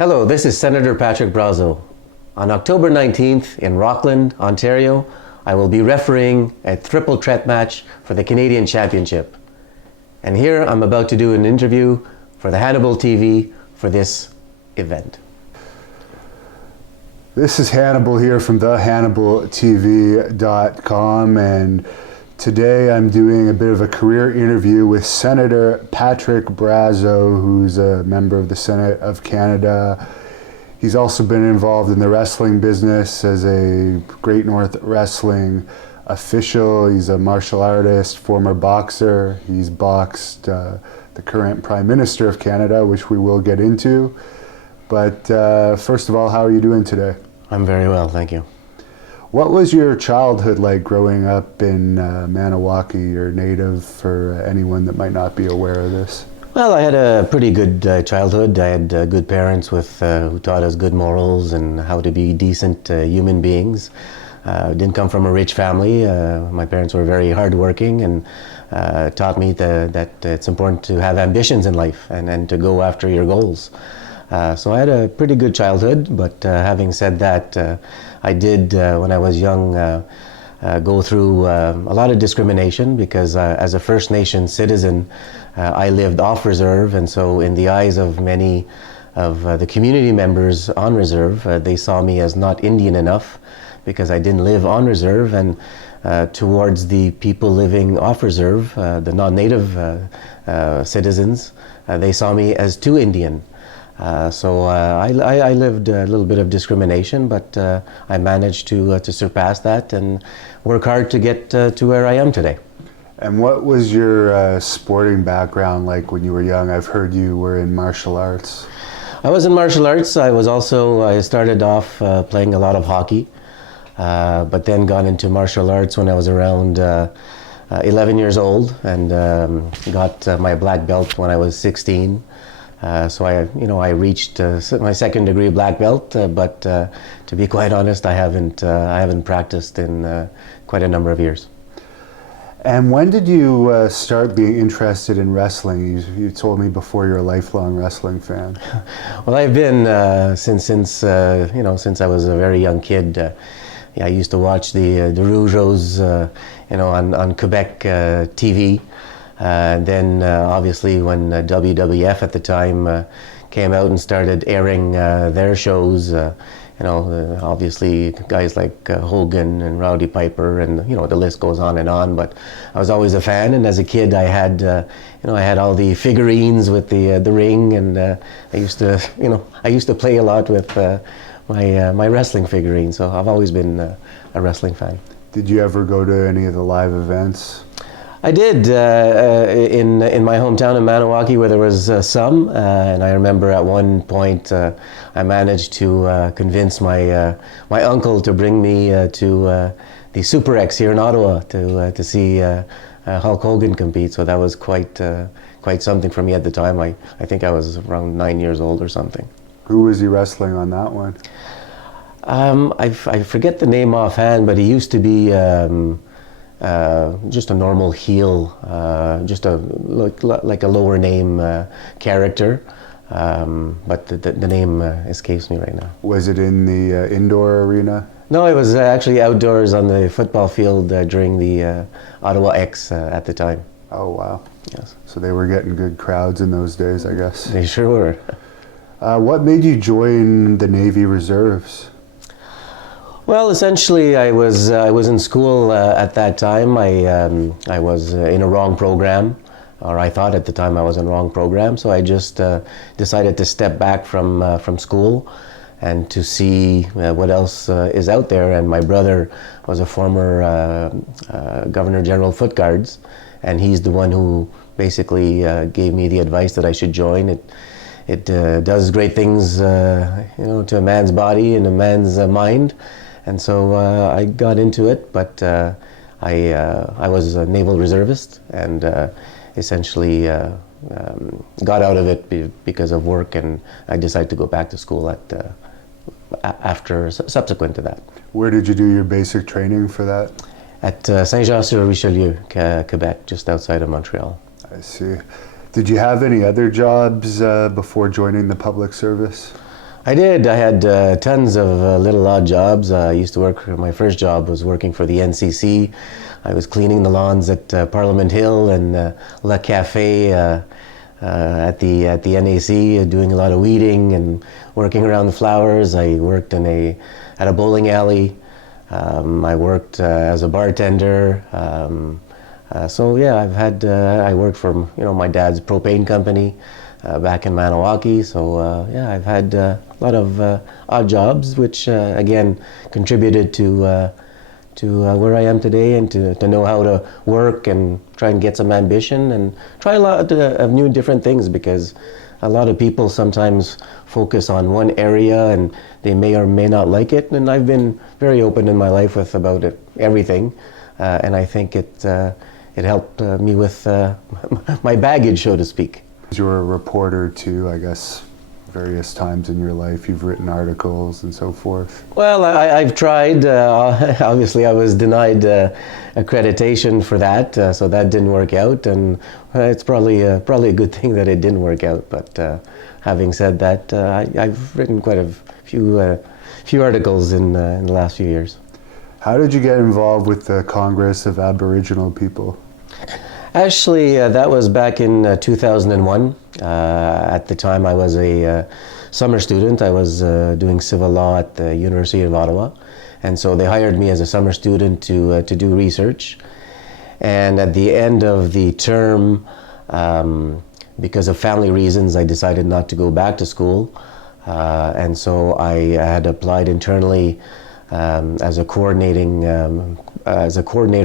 Hello, this is Senator Patrick Brazeau. On October 19th in Rockland, Ontario, I will be refereeing a triple threat match for the Canadian Championship. And here I'm about to do an interview for the Hannibal TV for this event. This is Hannibal here from the HannibalTV.com, and today I'm doing a bit of a career interview with Senator Patrick Brazeau, who's a member of the Senate of Canada. He's also been involved in the wrestling business as a Great North Wrestling official. He's a martial artist, former boxer. He's boxed the current Prime Minister of Canada, which we will get into. But first of all, how are you doing today? I'm very well, thank you. What was your childhood like growing up in Maniwaki, your native, for anyone that might not be aware of this? Well, I had a pretty good childhood. I had good parents who taught us good morals and how to be decent human beings. Didn't come from a rich family. My parents were very hardworking and taught me that it's important to have ambitions in life and to go after your goals. So I had a pretty good childhood, but having said that, I did, when I was young, go through a lot of discrimination because as a First Nation citizen, I lived off reserve, and so in the eyes of many of the community members on reserve, they saw me as not Indian enough because I didn't live on reserve, and towards the people living off reserve, the non-native citizens, they saw me as too Indian. So I lived a little bit of discrimination, but I managed to surpass that and work hard to get to where I am today. And what was your sporting background like when you were young? I've heard you were in martial arts. I was in martial arts. I started off playing a lot of hockey, but then got into martial arts when I was around 11 years old, and got my black belt when I was 16. So I reached my second degree black belt, but to be quite honest, I haven't practiced in quite a number of years. And when did you start being interested in wrestling? You told me before you're a lifelong wrestling fan. Well, I've been since I was a very young kid. I used to watch the Rougeaus, on Quebec TV. Then obviously when WWF at the time came out and started airing their shows, obviously guys like Hogan and Rowdy Piper, and the list goes on and on. But I was always a fan, and as a kid I had all the figurines with the ring, and I used to play a lot with my wrestling figurines. So I've always been a wrestling fan. Did you ever go to any of the live events? I did in my hometown in Maniwaki, where there was some, and I remember at one point I managed to convince my uncle to bring me to the Super X here in Ottawa to see Hulk Hogan compete. So that was quite something for me at the time. I think I was around 9 years old or something. Who was he wrestling on that one? I forget the name offhand, but he used to be just a normal heel, just like a lower name character, but the name escapes me right now. Was it in the indoor arena? No, it was actually outdoors on the football field during the Ottawa X at the time. Oh, wow. Yes. So they were getting good crowds in those days, I guess. They sure were. What made you join the Navy Reserves? Well, essentially, I was in school at that time. I was in a wrong program, or I thought at the time I was in a wrong program. So I just decided to step back from school and to see what else is out there. And my brother was a former Governor General Foot Guards, and he's the one who basically gave me the advice that I should join. It does great things, to a man's body and a man's mind. And so I got into it, but I was a naval reservist, and essentially got out of it because of work, and I decided to go back to school subsequent to that. Where did you do your basic training for that? At Saint-Jean-sur-Richelieu, Quebec, just outside of Montreal. I see. Did you have any other jobs before joining the public service? I did. I had tons of little odd jobs. I used to work, my first job was working for the NCC. I was cleaning the lawns at Parliament Hill and La Cafe at the NAC, doing a lot of weeding and working around the flowers. I worked at a bowling alley. I worked as a bartender. So yeah, I worked for my dad's propane company back in Maniwaki. So yeah, I've had a lot of odd jobs, which again contributed to where I am today, and to know how to work and try and get some ambition and try a lot of new different things, because a lot of people sometimes focus on one area and they may or may not like it, and I've been very open in my life with about everything, and I think it helped me with my baggage, so to speak. You're a reporter too, I guess, various times in your life. You've written articles and so forth. Well, I've tried. Obviously, I was denied accreditation for that, so that didn't work out, and it's probably a good thing that it didn't work out. But having said that, I've written quite a few articles in the last few years. How did you get involved with the Congress of Aboriginal People? Actually, that was back in 2001. At the time, I was a summer student. I was doing civil law at the University of Ottawa, and so they hired me as a summer student to do research. And at the end of the term, because of family reasons, I decided not to go back to school, and so I had applied internally as a coordinator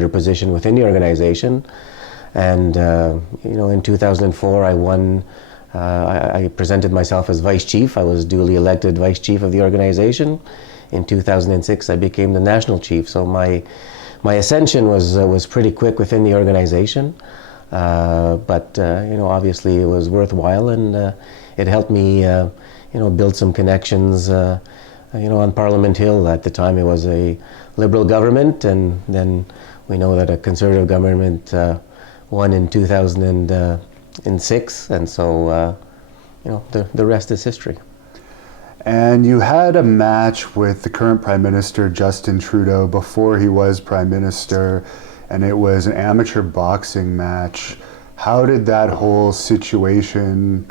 position within the organization. And in 2004, I won. I presented myself as vice chief. I was duly elected vice chief of the organization. In 2006, I became the national chief. So my ascension was pretty quick within the organization. But obviously, it was worthwhile, and it helped me build some connections. On Parliament Hill at the time, it was a Liberal government, and then we know that a Conservative government won in 2006, and so the rest is history. And you had a match with the current Prime Minister Justin Trudeau before he was Prime Minister, and it was an amateur boxing match. How did that whole situation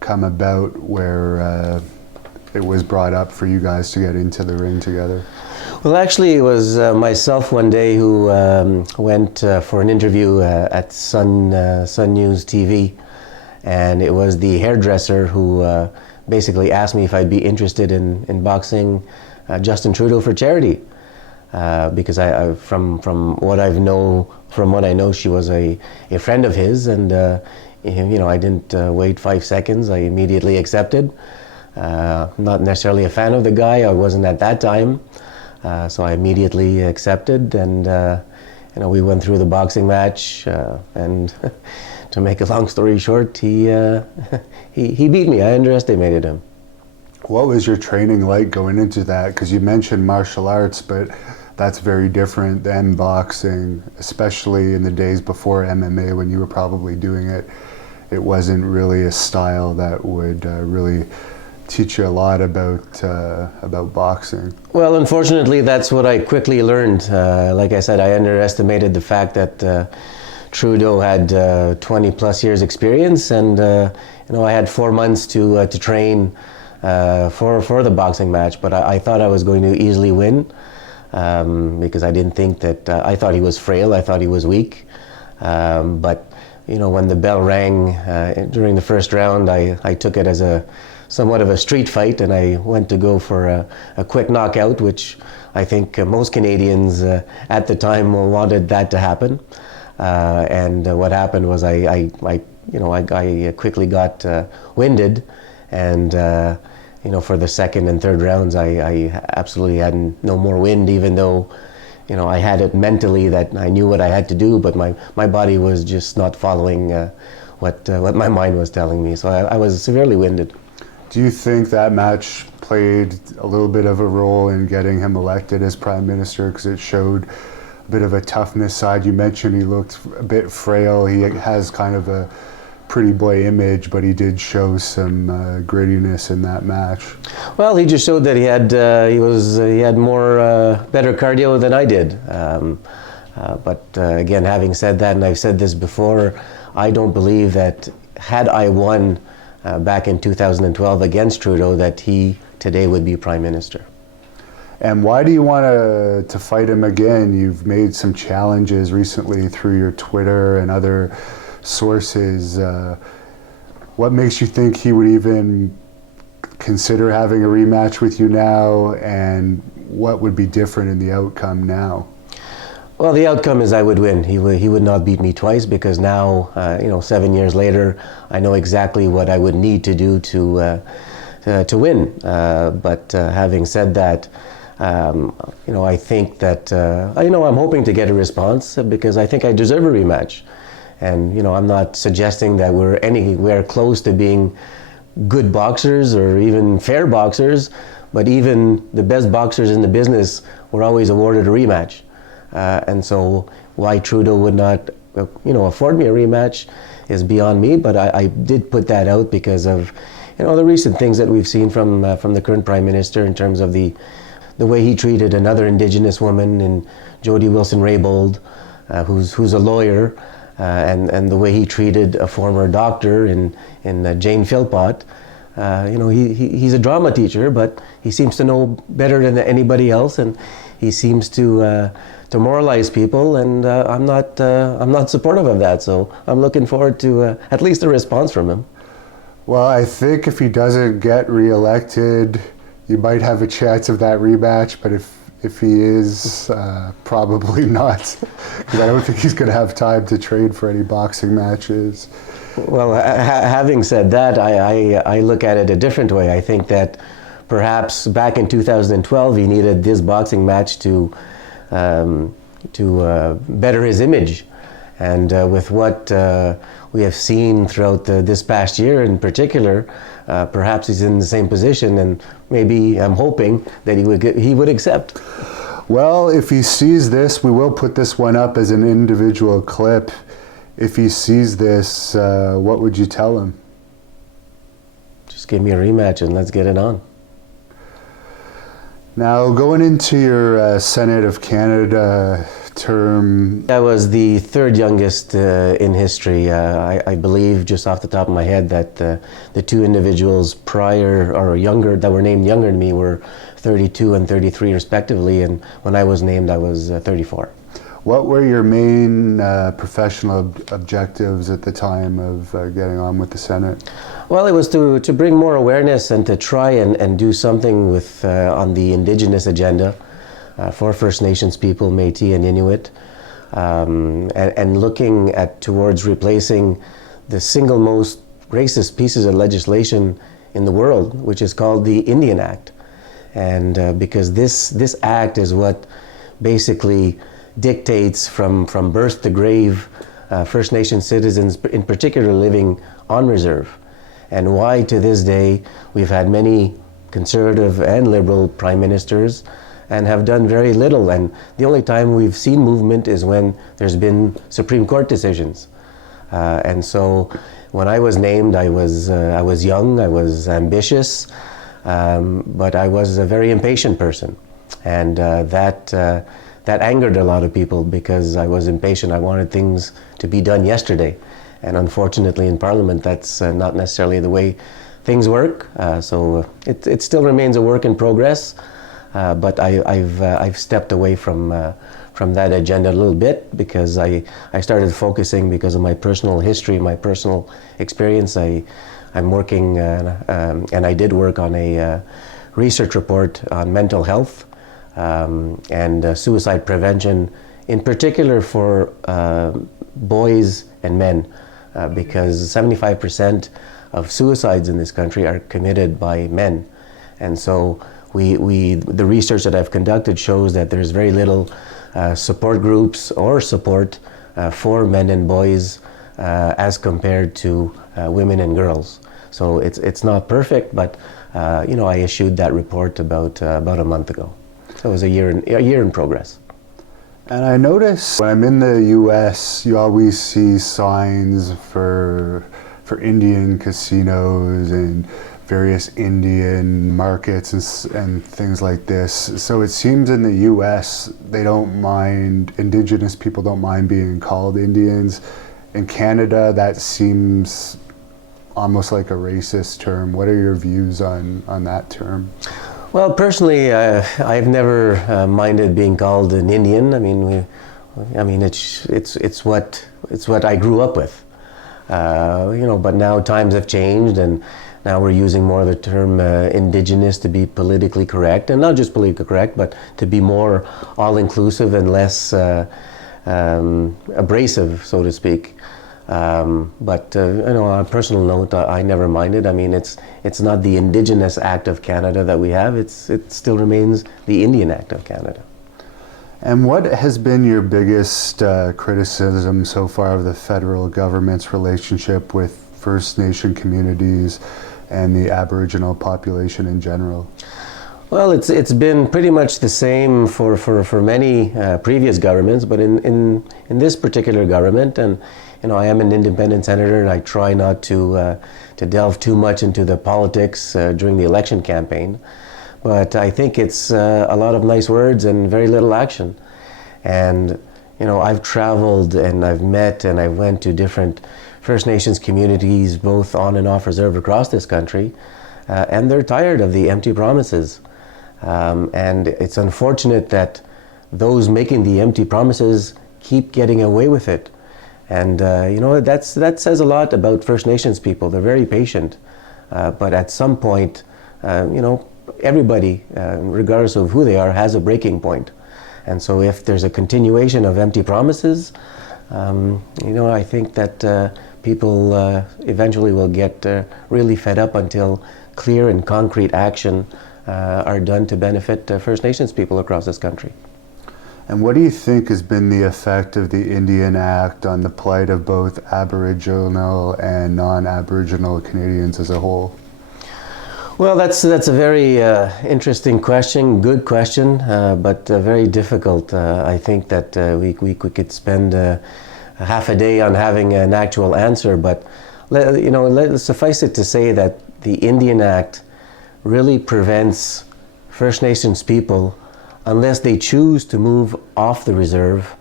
come about, where it was brought up for you guys to get into the ring together? Well, actually, it was myself one day who went for an interview at Sun News TV, and it was the hairdresser who basically asked me if I'd be interested in boxing Justin Trudeau for charity, because from what I know, she was a friend of his, and I didn't wait 5 seconds. I immediately accepted. Not necessarily a fan of the guy. I wasn't at that time. So I immediately accepted, and we went through the boxing match, and to make a long story short, he beat me. I underestimated him. What was your training like going into that? Because you mentioned martial arts, but that's very different than boxing, especially in the days before MMA, when you were probably doing it. It wasn't really a style that would really teach you a lot about boxing. Well, unfortunately, that's what I quickly learned. Like I said, I underestimated the fact that Trudeau had 20 plus years experience, and I had 4 months to train for the boxing match. But I thought I was going to easily win, because I didn't think that. I thought he was frail. I thought he was weak. But when the bell rang during the first round, I took it as somewhat of a street fight, and I went to go for a quick knockout, which I think most Canadians at the time wanted that to happen. And what happened was I quickly got winded, and for the second and third rounds, I absolutely had no more wind, even though I had it mentally that I knew what I had to do, but my body was just not following what my mind was telling me. So I was severely winded. Do you think that match played a little bit of a role in getting him elected as Prime Minister, because it showed a bit of a toughness side? You mentioned he looked a bit frail. He has kind of a pretty boy image, but he did show some grittiness in that match. Well, he just showed that he had more better cardio than I did. But again, having said that, and I've said this before, I don't believe that had I won back in 2012 against Trudeau, that he today would be Prime Minister. And why do you want to fight him again? You've made some challenges recently through your Twitter and other sources. What makes you think he would even consider having a rematch with you now, and what would be different in the outcome now? Well, the outcome is I would win. He would not beat me twice, because now, 7 years later, I know exactly what I would need to do to win. But having said that, I think that I'm hoping to get a response, because I think I deserve a rematch. And I'm not suggesting that we're anywhere close to being good boxers or even fair boxers, but even the best boxers in the business were always awarded a rematch. And so why Trudeau would not afford me a rematch is beyond me, but I did put that out because of the recent things that we've seen from the current Prime Minister in terms of the way he treated another Indigenous woman in Jody Wilson-Raybould, who's a lawyer, and the way he treated a former doctor in Jane Philpott. He's a drama teacher, but he seems to know better than anybody else, and he seems to moralize people, and I'm not supportive of that. So I'm looking forward to at least a response from him. Well, I think if he doesn't get reelected, you might have a chance of that rematch, but if he is, probably not, because I don't think he's going to have time to train for any boxing matches. Well, having said that, I look at it a different way. I think that perhaps back in 2012 he needed this boxing match to better his image, and with what we have seen throughout this past year in particular, perhaps he's in the same position, and maybe I'm hoping that he would accept. Well, if he sees this, we will put this one up as an individual clip. If he sees this, what would you tell him? Just give me a rematch and let's get it on. Now, going into your Senate of Canada term... I was the third youngest in history. I believe, just off the top of my head, that the two individuals prior or younger that were named younger than me were 32 and 33 respectively, and when I was named I was 34. What were your main professional objectives at the time of getting on with the Senate? Well, it was to bring more awareness and to try and do something with on the Indigenous agenda for First Nations people, Métis and Inuit, and looking towards replacing the single most racist pieces of legislation in the world, which is called the Indian Act. And because this act is what basically dictates from birth to grave First Nation citizens, in particular, living on reserve. And why to this day we've had many conservative and liberal prime ministers and have done very little. And the only time we've seen movement is when there's been Supreme Court decisions. And so when I was named, I was young, I was ambitious, but I was a very impatient person. And that angered a lot of people because I was impatient. I wanted things to be done yesterday. And unfortunately in Parliament, that's not necessarily the way things work. So it still remains a work in progress. But I've stepped away from that agenda a little bit because I started focusing because of my personal history, my personal experience. I'm working, and I did work on a research report on mental health and suicide prevention, in particular for boys and men, because 75% of suicides in this country are committed by men. And so the research that I've conducted shows that there's very little support groups or support for men and boys as compared to women and girls. So it's not perfect, but I issued that report about a month ago. So it was a year in progress. And I notice when I'm in the U.S., you always see signs for for Indian casinos and various Indian markets and things like this. So it seems in the US, they don't mind, Indigenous people don't mind being called Indians. In Canada, that seems almost like a racist term. What are your views on that term? Well, personally, I've never minded being called an Indian. I mean, it's what I grew up with. But now times have changed, and now we're using more of the term Indigenous to be politically correct, and not just politically correct, but to be more all-inclusive and less abrasive, so to speak. On a personal note, I never minded. I mean, it's not the Indigenous Act of Canada that we have. It still remains the Indian Act of Canada. And what has been your biggest criticism so far of the federal government's relationship with First Nation communities and the Aboriginal population in general? Well, it's been pretty much the same for many previous governments, but in this particular government, and I am an independent senator, and I try not to delve too much into the politics during the election campaign. But I think it's a lot of nice words and very little action. And I've traveled and I've met and I went to different First Nations communities, both on and off reserve across this country, and they're tired of the empty promises. And it's unfortunate that those making the empty promises keep getting away with it. And that says a lot about First Nations people. They're very patient, but at some point, everybody, regardless of who they are, has a breaking point. And so if there's a continuation of empty promises, I think that people eventually will get really fed up until clear and concrete action are done to benefit First Nations people across this country. And what do you think has been the effect of the Indian Act on the plight of both Aboriginal and non-Aboriginal Canadians as a whole? Well, that's a very interesting question, good question, but very difficult. I think that we could spend half a day on having an actual answer, but suffice it to say that the Indian Act really prevents First Nations people, unless they choose to move off the reserve,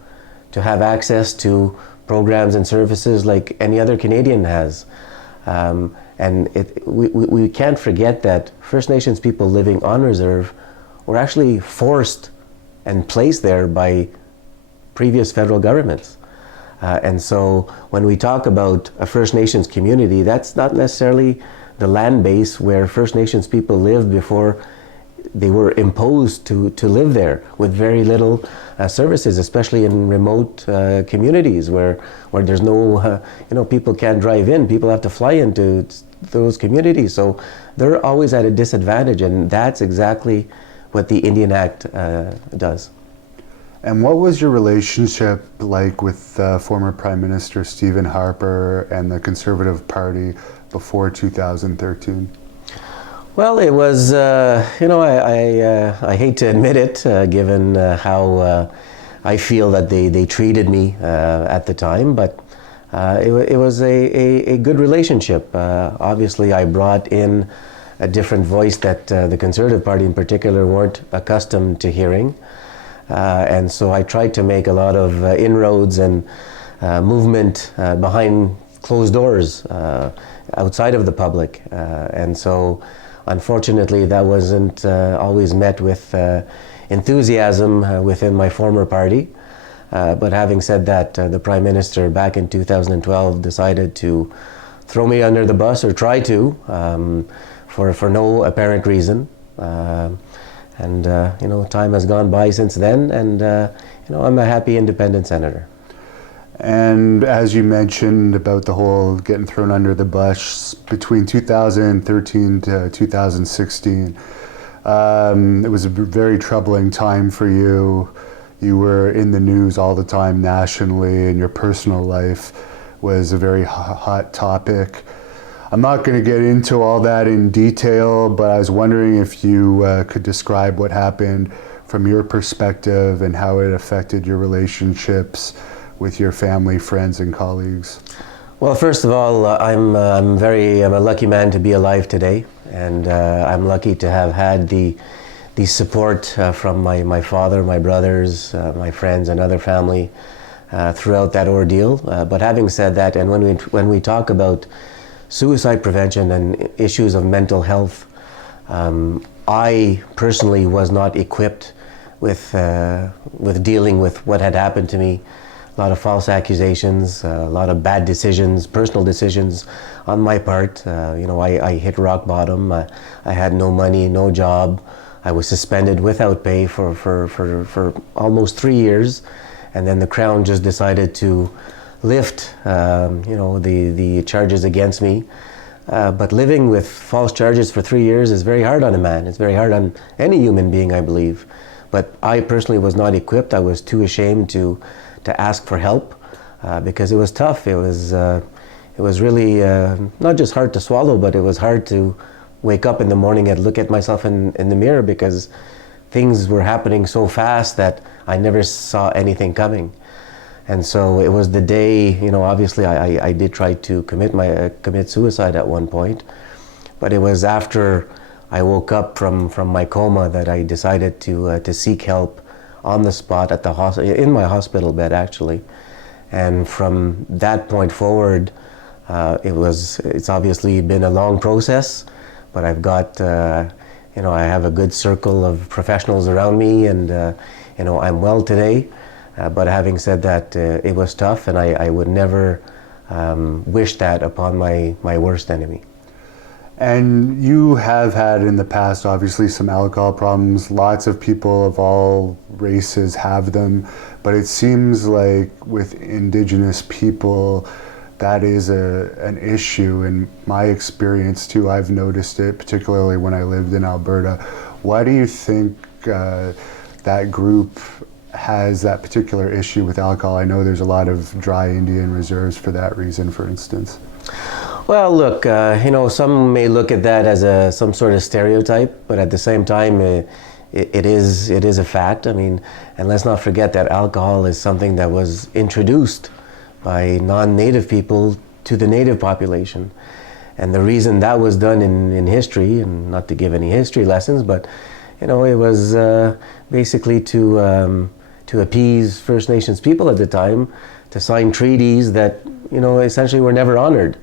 to have access to programs and services like any other Canadian has. And we can't forget that First Nations people living on reserve were actually forced and placed there by previous federal governments. And so when we talk about a First Nations community, that's not necessarily the land base where First Nations people lived before they were imposed to live there with very little services, especially in remote communities where there's no, people can't drive in, people have to fly into those communities. So they're always at a disadvantage, and that's exactly what the Indian Act does. And what was your relationship like with former Prime Minister Stephen Harper and the Conservative Party before 2013? Well, it was, I hate to admit it, given how I feel that they treated me at the time, but it was a good relationship. Obviously, I brought in a different voice that the Conservative Party in particular weren't accustomed to hearing. And so I tried to make a lot of inroads and movement behind closed doors, outside of the public. And so unfortunately, that wasn't always met with enthusiasm within my former party. But having said that, the Prime Minister back in 2012 decided to throw me under the bus, or try to, for no apparent reason. And time has gone by since then, and I'm a happy independent senator. And as you mentioned about the whole getting thrown under the bus between 2013 to 2016, it was a very troubling time for you. You were in the news all the time nationally, and your personal life was a very hot topic. I'm not going to get into all that in detail, but I was wondering if you could describe what happened from your perspective and how it affected your relationships with your family, friends, and colleagues. Well, first of all, I'm a lucky man to be alive today, and I'm lucky to have had the support from my father, my brothers, my friends, and other family throughout that ordeal. But having said that, and when we talk about suicide prevention and issues of mental health, I personally was not equipped with dealing with what had happened to me. A lot of false accusations, a lot of bad decisions, personal decisions on my part. I hit rock bottom. I had no money, no job. I was suspended without pay for almost 3 years, and then the Crown just decided to lift, the charges against me. But living with false charges for 3 years is very hard on a man. It's very hard on any human being, I believe. But I personally was not equipped. I was too ashamed to ask for help because it was tough. It was really not just hard to swallow, but it was hard to wake up in the morning and look at myself in the mirror because things were happening so fast that I never saw anything coming. And so it was the day, obviously I did try to commit suicide at one point, but it was after I woke up from my coma that I decided to seek help on the spot at the in my hospital bed actually. And from that point forward, it's obviously been a long process, but I've got, I have a good circle of professionals around me, and I'm well today. But having said that, it was tough, and I would never wish that upon my worst enemy. And you have had in the past, obviously, some alcohol problems. Lots of people of all races have them, but it seems like with Indigenous people, that is an issue. In my experience too, I've noticed it, particularly when I lived in Alberta. Why do you think that group has that particular issue with alcohol? I know there's a lot of dry Indian reserves for that reason, for instance. Well, look, some may look at that as some sort of stereotype, but at the same time, it is a fact. I mean, and let's not forget that alcohol is something that was introduced by non-native people to the native population. And the reason that was done in history, and not to give any history lessons, but it was basically to appease First Nations people at the time, to sign treaties that essentially were never honored.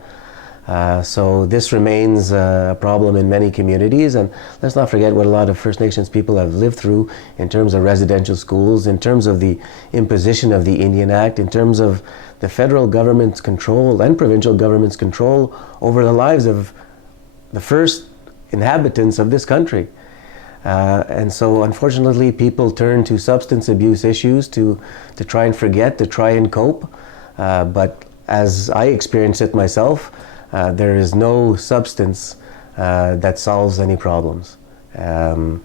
So this remains a problem in many communities, and let's not forget what a lot of First Nations people have lived through in terms of residential schools, in terms of the imposition of the Indian Act, in terms of the federal government's control and provincial government's control over the lives of the first inhabitants of this country. And so unfortunately people turn to substance abuse issues to try and forget, to try and cope. But as I experienced it myself, there is no substance that solves any problems. And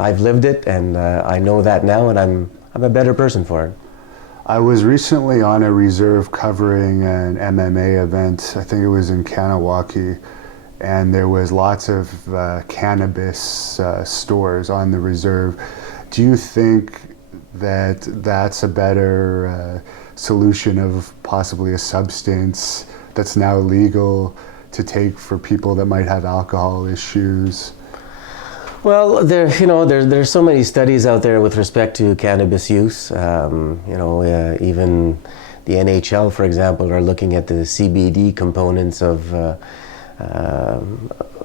I've lived it, and I know that now, and I'm a better person for it. I was recently on a reserve covering an MMA event. I think it was in Kanawaki, and there was lots of cannabis stores on the reserve. Do you think that that's a better solution of possibly a substance that's now legal to take for people that might have alcohol issues? Well, there's so many studies out there with respect to cannabis use. Even the NHL, for example, are looking at the CBD components of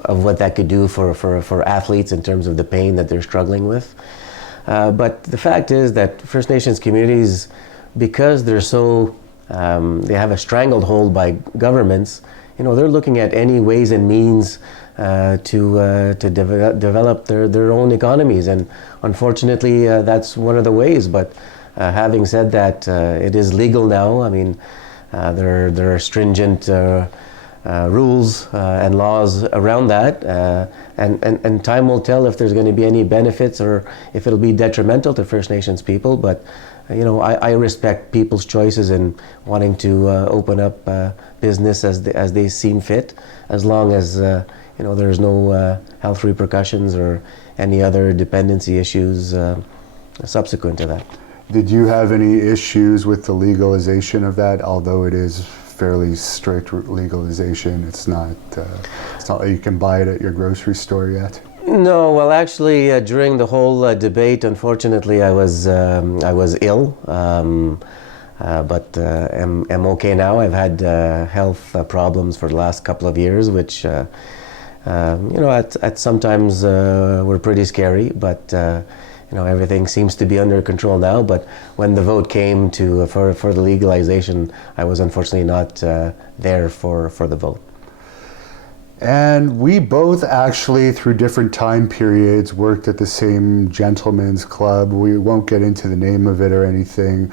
what that could do for athletes in terms of the pain that they're struggling with. But the fact is that First Nations communities, because they're so they have a stranglehold by governments, they're looking at any ways and means to develop their own economies, and unfortunately that's one of the ways. But having said that, it is legal now. I mean, there are stringent rules and laws around that, and time will tell if there's going to be any benefits or if it'll be detrimental to First Nations people. But I respect people's choices in wanting to open up business as they seem fit, as long as there's no health repercussions or any other dependency issues subsequent to that. Did you have any issues with the legalization of that, although it is fairly strict legalization. It's not like you can buy it at your grocery store yet. No, well, actually, during the whole debate, unfortunately, I was ill, but am okay now. I've had health problems for the last couple of years, which at sometimes were pretty scary, but everything seems to be under control now. But when the vote came for the legalization, I was unfortunately not there for the vote. And we both actually, through different time periods, worked at the same gentleman's club. We won't get into the name of it or anything,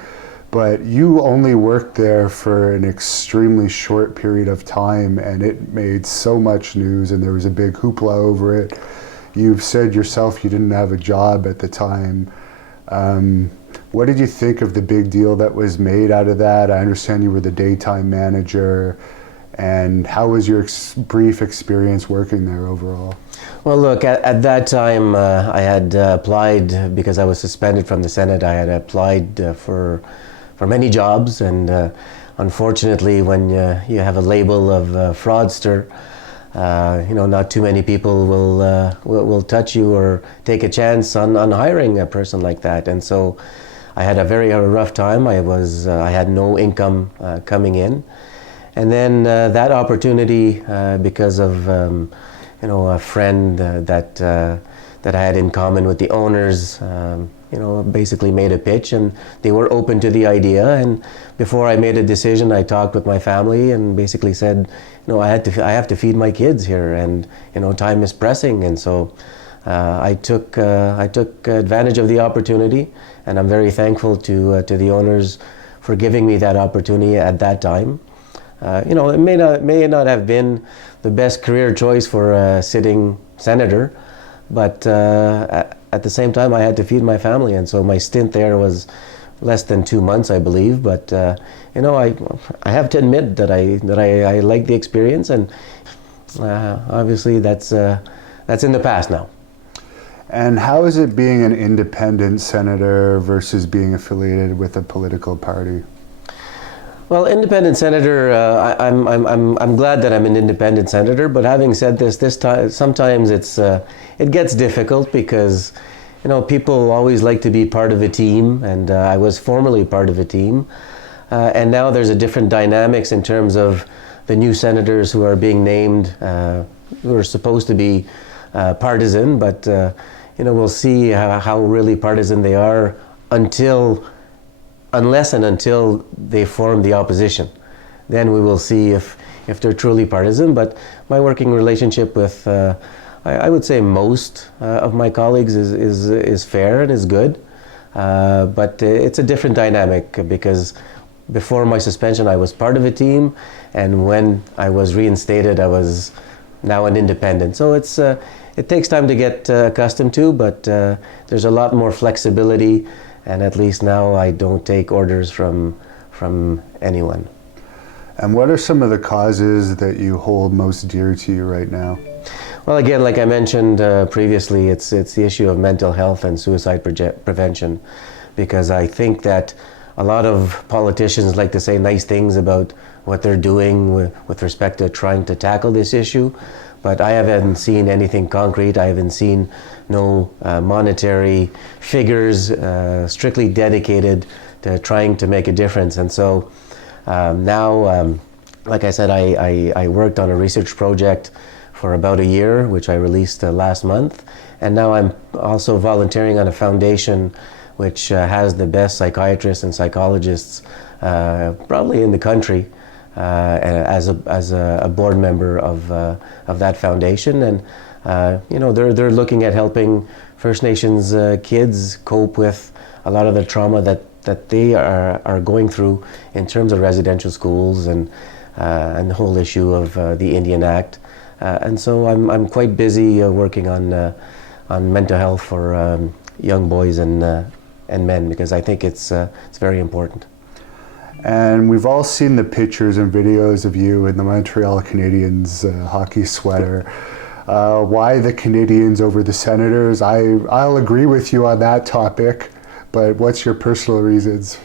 but you only worked there for an extremely short period of time, and it made so much news, and there was a big hoopla over it. You've said yourself you didn't have a job at the time. What did you think of the big deal that was made out of that? I understand you were the daytime manager. And how was your brief experience working there overall? Well, look, at that time, I had applied, because I was suspended from the Senate, I had applied for many jobs, and unfortunately, when you have a label of fraudster, not too many people will touch you or take a chance on hiring a person like that. And so I had a very rough time. I had no income coming in. And then that opportunity, because of a friend that I had in common with the owners, basically made a pitch, and they were open to the idea. And before I made a decision, I talked with my family and basically said, I have to feed my kids here, and time is pressing. And so I took advantage of the opportunity, and I'm very thankful to the owners for giving me that opportunity at that time. It may not have been the best career choice for a sitting senator, but at the same time, I had to feed my family, and so my stint there was less than 2 months, I believe. But I have to admit that I like the experience, and obviously that's in the past now. And how is it being an independent senator versus being affiliated with a political party? Well, independent senator, I'm glad that I'm an independent senator. But having said this time sometimes it gets difficult, because people always like to be part of a team, and I was formerly part of a team, and now there's a different dynamics in terms of the new senators who are being named, who are supposed to be partisan, but we'll see how really partisan they are unless and until they form the opposition. Then we will see if they're truly partisan. But my working relationship with, I would say, most of my colleagues is fair and is good. But it's a different dynamic, because before my suspension I was part of a team, and when I was reinstated I was now an independent. So it takes time to get accustomed to, but there's a lot more flexibility. And at least now I don't take orders from anyone. And what are some of the causes that you hold most dear to you right now? Well, again, like I mentioned previously, it's the issue of mental health and suicide prevention, because I think that a lot of politicians like to say nice things about what they're doing with respect to trying to tackle this issue, but I haven't seen anything concrete. I haven't seen no monetary figures strictly dedicated to trying to make a difference. And so now, like I said, I worked on a research project for about a year, which I released last month. And now I'm also volunteering on a foundation which has the best psychiatrists and psychologists probably in the country, as a board member of that foundation. And they're looking at helping First Nations kids cope with a lot of the trauma that they are going through in terms of residential schools and the whole issue of the Indian Act. And so I'm quite busy working on mental health for young boys and men, because I think it's very important. And we've all seen the pictures and videos of you in the Montreal Canadiens hockey sweater. Why the Canadiens over the Senators? I'll agree with you on that topic, but what's your personal reasons?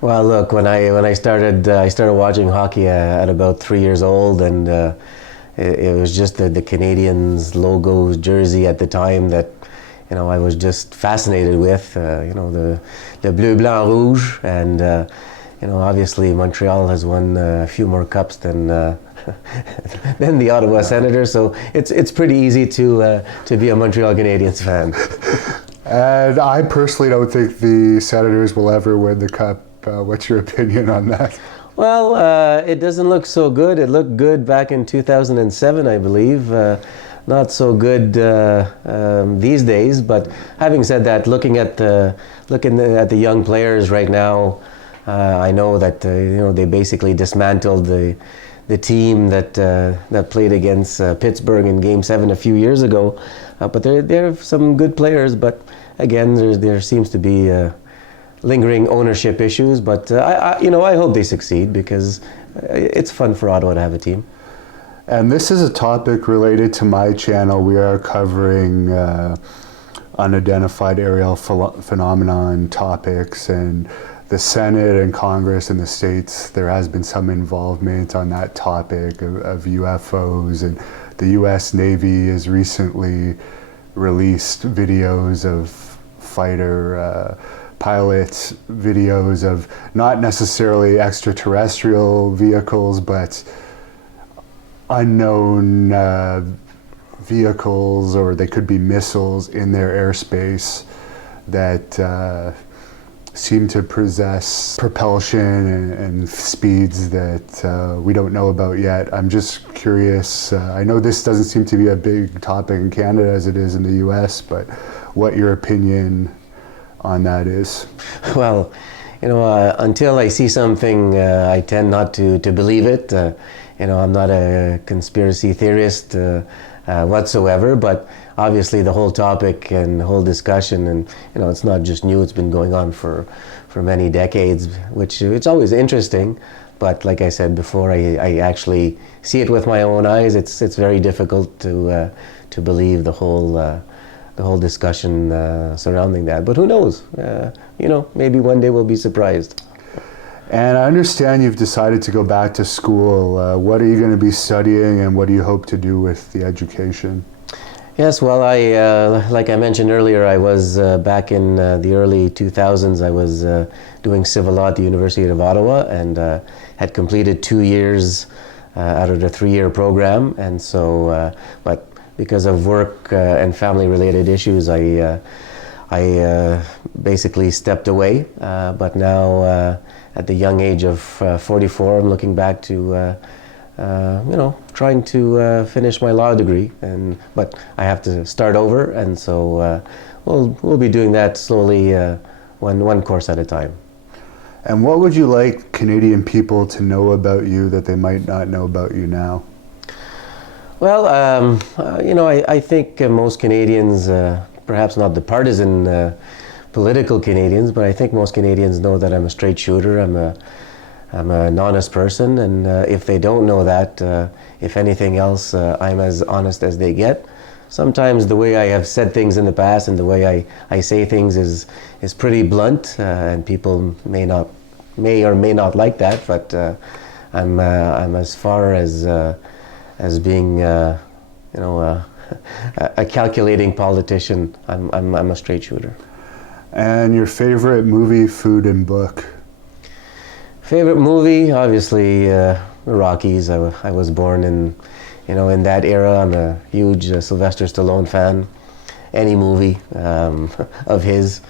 Well, look, when I started watching hockey at about 3 years old, and it was just the Canadiens logo jersey at the time that I was just fascinated with. The bleu blanc rouge, and obviously Montreal has won a few more cups than than the Ottawa Senators, so it's pretty easy to be a Montreal Canadiens fan. And I personally don't think the Senators will ever win the cup. What's your opinion on that? Well, it doesn't look so good. It looked good back in 2007, I believe. Not so good these days. But having said that, looking at the young players right now, I know that they basically dismantled the team that played against Pittsburgh in Game 7 a few years ago. But they're some good players. But again, there seems to be lingering ownership issues, but I hope they succeed, because it's fun for Ottawa to have a team. And this is a topic related to my channel. We are covering unidentified aerial phenomenon topics, and the Senate and Congress in the States, there has been some involvement on that topic of UFOs, and the US Navy has recently released videos of fighter pilots, videos of not necessarily extraterrestrial vehicles, but unknown vehicles, or they could be missiles in their airspace that seem to possess propulsion and speeds that we don't know about yet. I'm just curious, I know this doesn't seem to be a big topic in Canada as it is in the US, but what your opinion on that is? Well, until I see something, I tend not to believe it. I'm not a conspiracy theorist whatsoever, but obviously the whole topic and the whole discussion, and it's not just new, it's been going on for many decades, which it's always interesting. But like I said before, I actually see it with my own eyes. It's very difficult to believe the whole discussion surrounding that. But who knows? Maybe one day we'll be surprised. And I understand you've decided to go back to school. What are you going to be studying, and what do you hope to do with the education? Yes, well, like I mentioned earlier, I was back in the early 2000s. I was doing civil law at the University of Ottawa, and had completed 2 years out of the 3-year program. And so, but because of work and family-related issues, I basically stepped away. But now, at the young age of 44, I'm looking back to, trying to finish my law degree. But I have to start over, and so we'll be doing that slowly, one course at a time. And what would you like Canadian people to know about you that they might not know about you now? Well, I think most Canadians, perhaps not the partisan political Canadians, but I think most Canadians know that I'm a straight shooter. I'm an honest person, and if they don't know that, if anything else, I'm as honest as they get. Sometimes the way I have said things in the past and the way I say things is pretty blunt, and people may or may not like that. But I'm as far as being, a calculating politician. I'm a straight shooter. And your favorite movie, food, and book? Favorite movie, obviously, the Rockies. I was born in that era. I'm a huge Sylvester Stallone fan. Any movie of his,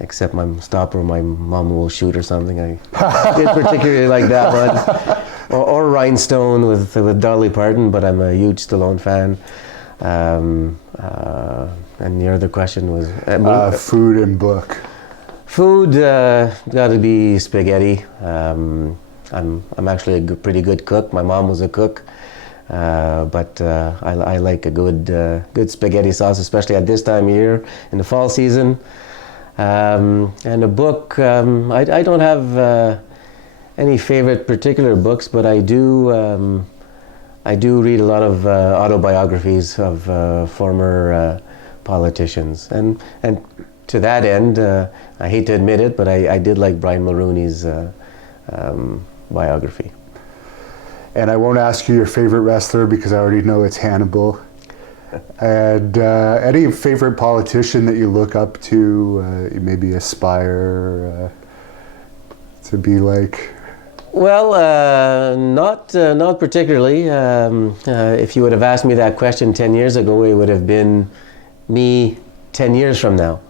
except Stop or My Mom Will Shoot or something. I did particularly like that one. Or Rhinestone with Dolly Parton, but I'm a huge Stallone fan. And the other question was food and book. Food, got to be spaghetti. I'm actually a pretty good cook. My mom was a cook, but I like a good spaghetti sauce, especially at this time of year in the fall season. And a book, I don't have any favorite particular books, but I do read a lot of autobiographies of former politicians, and to that end, I hate to admit it, but I did like Brian Mulroney's biography. And I won't ask you your favorite wrestler because I already know it's Hannibal. And any favorite politician that you look up to, you maybe aspire to be like? Well, not particularly. If you would have asked me that question 10 years ago, it would have been me 10 years from now,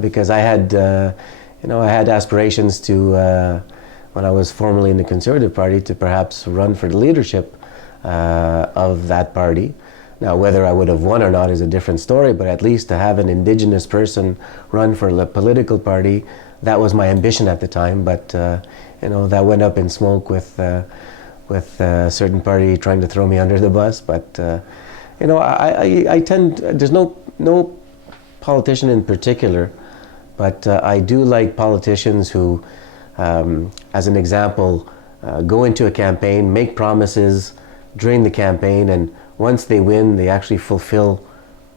because I had aspirations to, when I was formerly in the Conservative Party, to perhaps run for the leadership of that party. Now, whether I would have won or not is a different story, but at least to have an Indigenous person run for a political party, that was my ambition at the time. But that went up in smoke with a certain party trying to throw me under the bus. But I tend, there's no politician in particular, but I do like politicians who, as an example, go into a campaign, make promises during the campaign, and once they win, they actually fulfill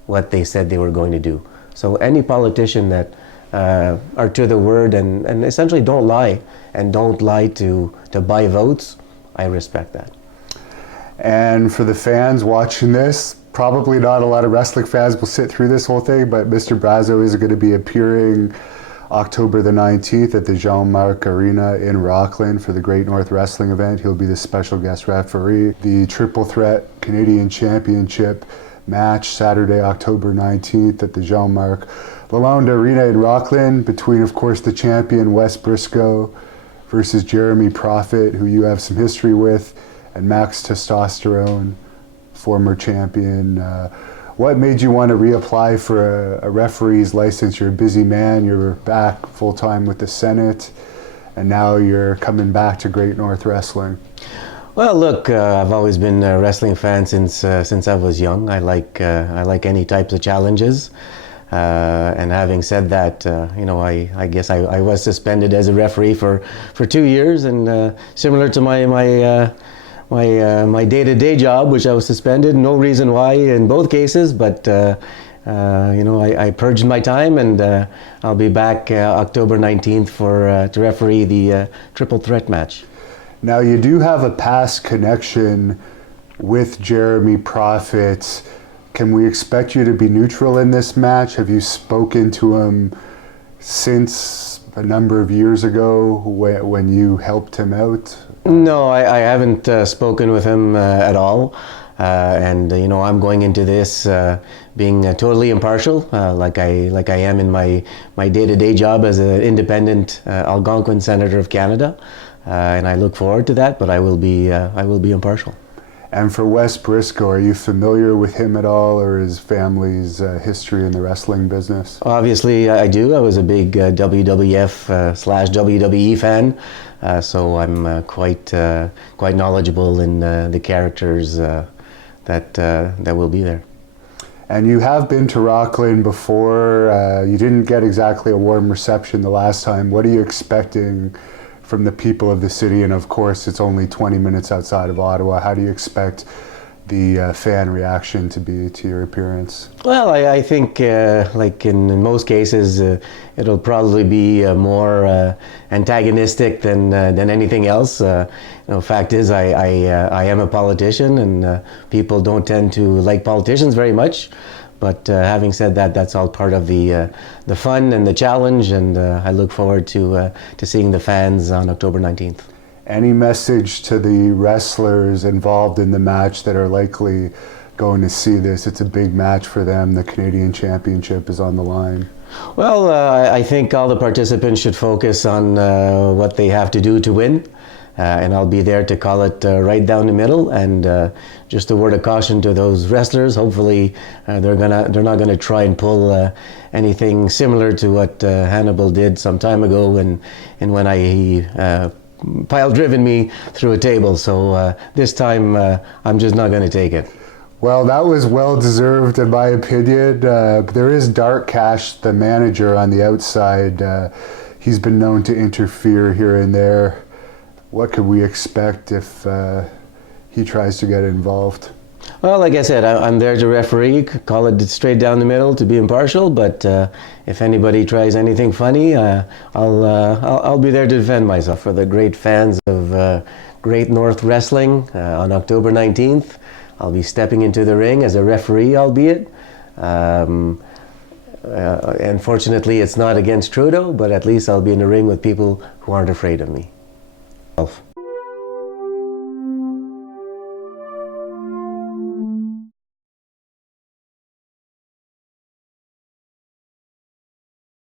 what they said they were going to do. So any politician that are to the word and essentially don't lie, and don't lie to buy votes, I respect that. And for the fans watching this, probably not a lot of wrestling fans will sit through this whole thing, but Mr. Brazeau is going to be appearing October the 19th at the Jean-Marc Arena in Rockland for the Great North Wrestling event. He'll be the special guest referee. The Triple Threat Canadian Championship match Saturday, October 19th at the Jean-Marc Lalonde Arena in Rockland between, of course, the champion Wes Briscoe versus Jeremy Prophet, who you have some history with, and Max Testosterone, former champion. What made you want to reapply for a referee's license? You're a busy man, you're back full-time with the Senate, and now you're coming back to Great North Wrestling. Well, look, I've always been a wrestling fan since I was young. I like any types of challenges. And having said that, I guess I was suspended as a referee for 2 years, and similar to my day-to-day job, which I was suspended. No reason why in both cases, but I purged my time, and I'll be back October 19th to referee the Triple Threat match. Now, you do have a past connection with Jeremy Prophet. Can we expect you to be neutral in this match? Have you spoken to him since a number of years ago when you helped him out? No, I haven't spoken with him at all. And I'm going into this being totally impartial, like I am in my day-to-day job as an independent Algonquin Senator of Canada, and I look forward to that. But I will be impartial. And for Wes Briscoe, are you familiar with him at all, or his family's history in the wrestling business? Obviously, I do. I was a big WWF/WWE fan, so I'm quite knowledgeable in the characters that will be there. And you have been to Rockland before. You didn't get exactly a warm reception the last time. What are you expecting from the people of the city? And of course, it's only 20 minutes outside of Ottawa. How do you expect the fan reaction to be to your appearance? Well, I think, like in most cases, it'll probably be more antagonistic than anything else. Fact is, I am a politician, and people don't tend to like politicians very much. But having said that, that's all part of the fun and the challenge, and I look forward to seeing the fans on October 19th. Any message to the wrestlers involved in the match that are likely going to see this? It's a big match for them. The Canadian Championship is on the line. Well, I think all the participants should focus on what they have to do to win. And I'll be there to call it right down the middle. And just a word of caution to those wrestlers. Hopefully, they're not gonna try and pull anything similar to what Hannibal did some time ago, and when he pile-driven me through a table. So this time, I'm just not gonna take it. Well, that was well-deserved in my opinion. There is Dark Cash, the manager on the outside. He's been known to interfere here and there. What could we expect if he tries to get involved? Well, like I said, I'm there to referee, call it straight down the middle to be impartial, but if anybody tries anything funny, I'll be there to defend myself. For the great fans of Great North Wrestling, on October 19th, I'll be stepping into the ring as a referee, albeit. Unfortunately, it's not against Trudeau, but at least I'll be in the ring with people who aren't afraid of me.